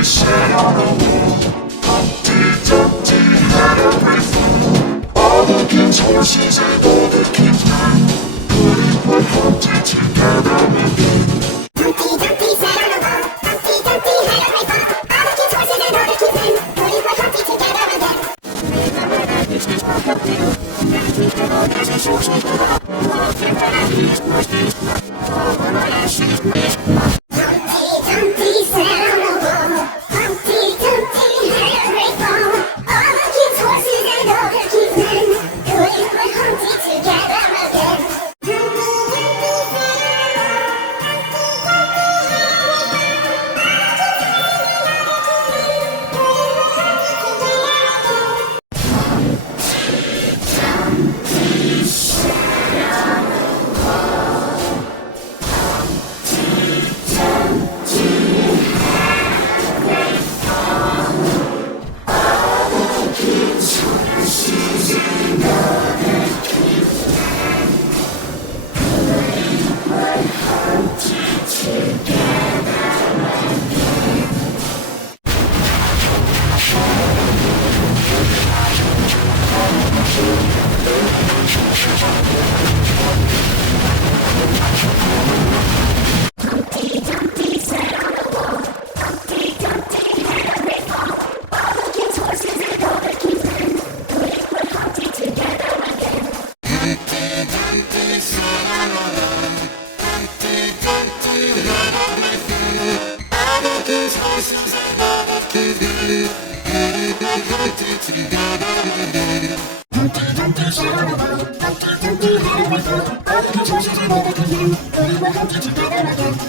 Dumpty sat on a wall. Dumpty had a great fall. All the king's horses and all the king's men couldn't put Humpty together again. Dumpty sat on a wall. Dumpty had a great fall. All the king's horses and all the king's men couldn't put Humpty together again. Dumpty sat on a wall. Dumpty had a great fall. All the king's horses and all the king's men couldn't put Humpty together again.